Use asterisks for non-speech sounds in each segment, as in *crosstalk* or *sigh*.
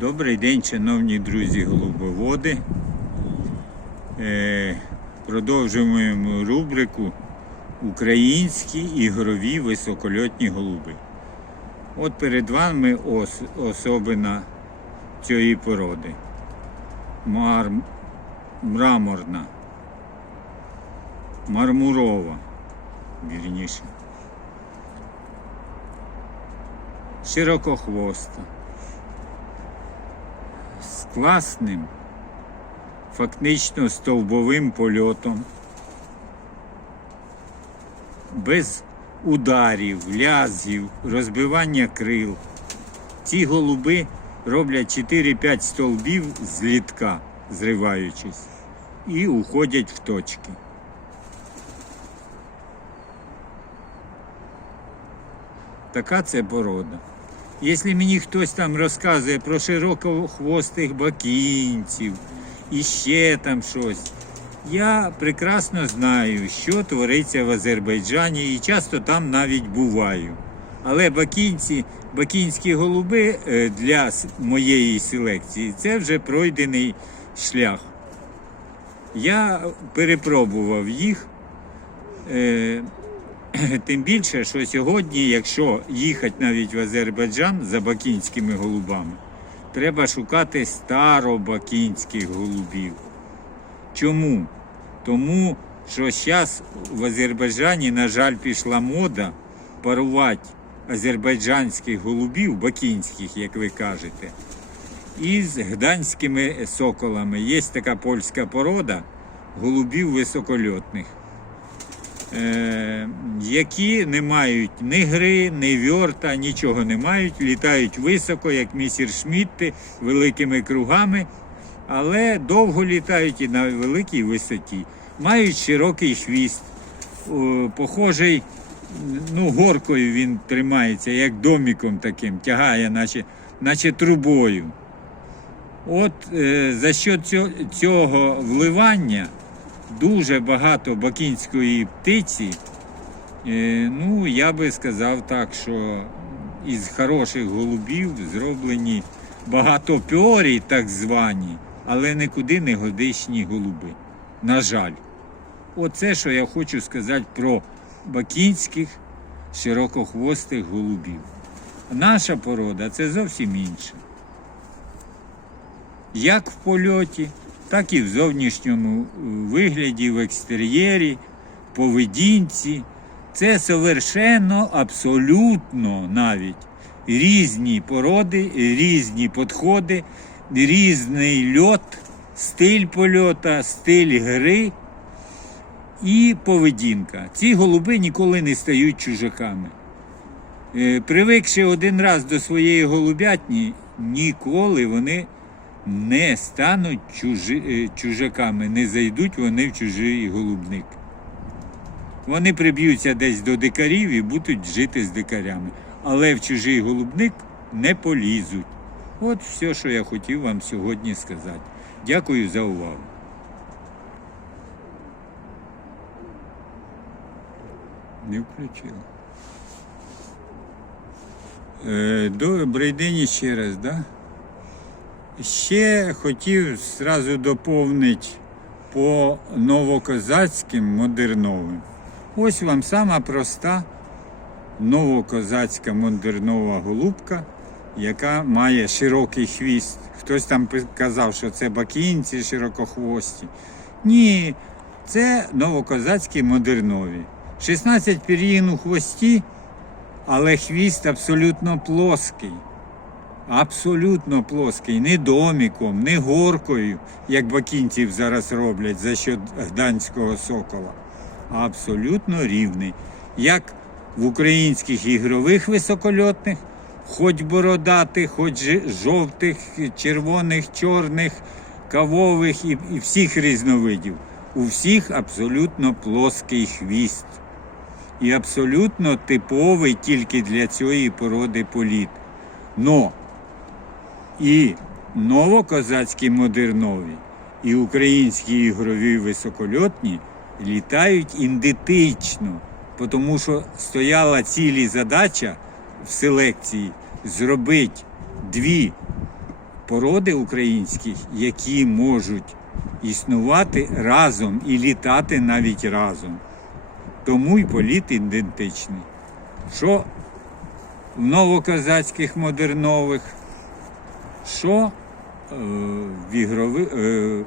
Добрий день, шановні друзі голубоводи. Е, продовжуємо рубрику Українські ігрові високольотні голуби. От перед вами ос, особина цієї породи. Мар, мраморна, мармурова, вірніше. Широкохвоста класним, фактично стовбовим польотом, без ударів, лязів, розбивання крил. Ці голуби роблять 4-5 стовбів з літка, зриваючись, і уходять в точки. Така це порода. Якщо мені хтось там розказує про широкохвостих бакінців і ще там щось, я прекрасно знаю, що твориться в Азербайджані і часто там навіть буваю. Але бакінці, бакінські голуби е, для моєї селекції це вже пройдений шлях. Я перепробував їх. *clears throat* Тим більше, що сьогодні, якщо їхати навіть в Азербайджан за бакінськими голубами, треба шукати старобакінських голубів. Чому? Тому що зараз в Азербайджані, на жаль, пішла мода парувати азербайджанських голубів, бакінських, як ви кажете, із гданськими соколами. Є така польська порода голубів високольотних які не мають ні гри, ні вьорта, нічого не мають, літають високо, як місір Шмітти, великими кругами, але довго літають і на великій висоті. Мають широкий хвіст, похожий, ну, горкою він тримається, як доміком таким, тягає, наче, наче трубою. От е, за що цього вливання дуже багато бакінської птиці. Е, ну, я би сказав так, що із хороших голубів зроблені багатопьорі, так звані, але нікуди не годичні голуби. На жаль. Оце, що я хочу сказати про бакінських широкохвостих голубів. Наша порода це зовсім інше як в польоті, так і в зовнішньому е, вигляді, в екстер'єрі, поведінці. Це совершенно, абсолютно навіть різні породи, різні підходи, різний льот, стиль польота, стиль гри і поведінка. Ці голуби ніколи не стають чужаками. Е, Привикши один раз до своєї голубятні, ніколи вони не стануть чужи, е, чужаками, не зайдуть вони в чужий голубник. Вони приб'ються десь до дикарів і будуть жити з дикарями. Але в чужий голубник не полізуть. От все, що я хотів вам сьогодні сказати. Дякую за увагу. Не включила. Е, добрий день ще раз, так? Да? Ще хотів зразу доповнити по новокозацьким модерновим. Ось вам сама проста новокозацька модернова голубка, яка має широкий хвіст. Хтось там казав, що це бакінці широкохвості. Ні, це новокозацькі модернові. 16 пір'їн у хвості, але хвіст абсолютно плоский. Абсолютно плоский, не доміком, не горкою, як бакінців зараз роблять за счет гданського сокола, а абсолютно рівний. Як в українських ігрових високольотних, хоч бородатих, хоч жовтих, червоних, чорних, кавових і, і всіх різновидів. У всіх абсолютно плоский хвіст. І абсолютно типовий тільки для цієї породи політ. Но і новокозацькі модернові, і українські ігрові високольотні літають ідентично, тому що стояла цілі задача в селекції зробити дві породи українські, які можуть існувати разом і літати навіть разом. Тому й політ ідентичний. Що в новоказацьких модернових, що е, в, ігрови, е,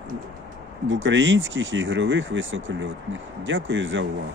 в українських ігрових високольотних. Дякую за увагу.